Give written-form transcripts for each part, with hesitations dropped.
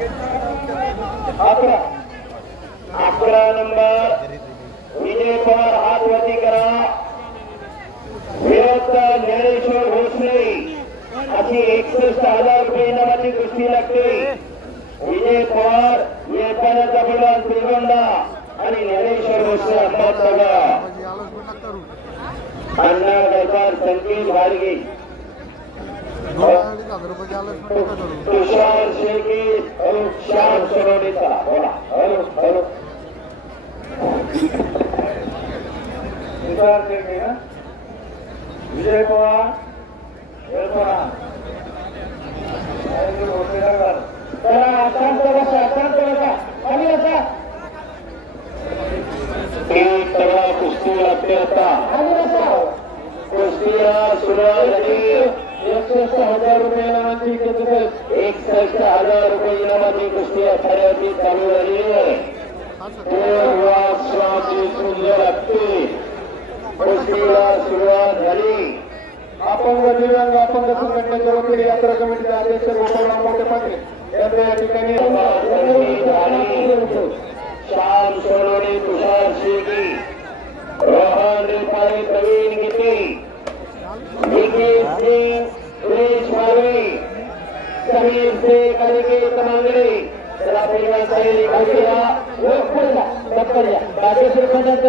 11 number Vijay Pawar हात वरती करा। विरोध ज्ञानेश्वर भोसले अशी 61,000 रुपये इनामाची कुस्ती लागते। विजय पवार येतानाचा पैलवान श्रीगोंडा आणि ज्ञानेश्वर भोसले अहमदनगर। अण्णा गडकर संकेत भाडगे तुषार शेळके श्याम सोनवणे चला बोला। हॅलो हॅलो तुषार शेळके ना विजय पवार शांत बसा खाली बसा। एक तगडा कुस्ती लागते आता कुस्तीला सुरुवात झाली। 61,000 रुपये इनामाची 61,000 रुपये इनामाची कुस्ती अखाड्यावरती चालू झाली आहे। सुंदर लागते कुस्तीला सुरुवात झाली। अपंग दिव्यांग अपंग संघटनेच्या वतीने यात्रा कमिटीचे अध्यक्ष गोपाळराव मोठे पाटील यांच्या या ठिकाणी श्याम सोनवणे तुषार शेळके रोहन रेपाळे प्रवीण गीते निकेश सिंग सुरेश मालवे समीर शेख अनिकेत मांगडे चला पहिला साईड सत्कार या बाकी श्रीमंत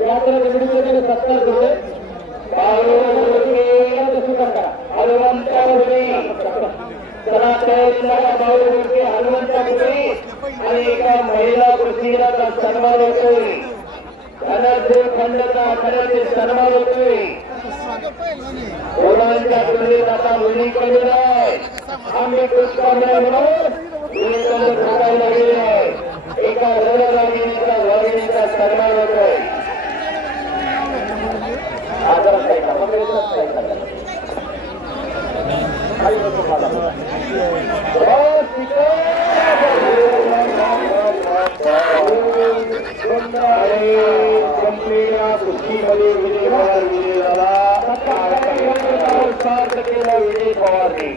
यात्रा कमिटीचे सत्कार करतोय। हनुमंता गुरुजी चला तयारीला बाळू गुरुजी हनुमंता गुरुजी आणि एका महिला कुस्तीगीराचा सन्मान होतोय। धनदेव खंडचा खंडाचे सन्मान होतोय। मुलांच्या तुलनेत आता मुली कमी नाही। आम्ही पुष्पाने म्हणून ठोकायला गेले आहे। एका रणरागिणीचा वागिणीचा सन्मान होतोय। आदर काय का कुस्तीमध्ये विजय पवार विजय झाला। विजय पवारने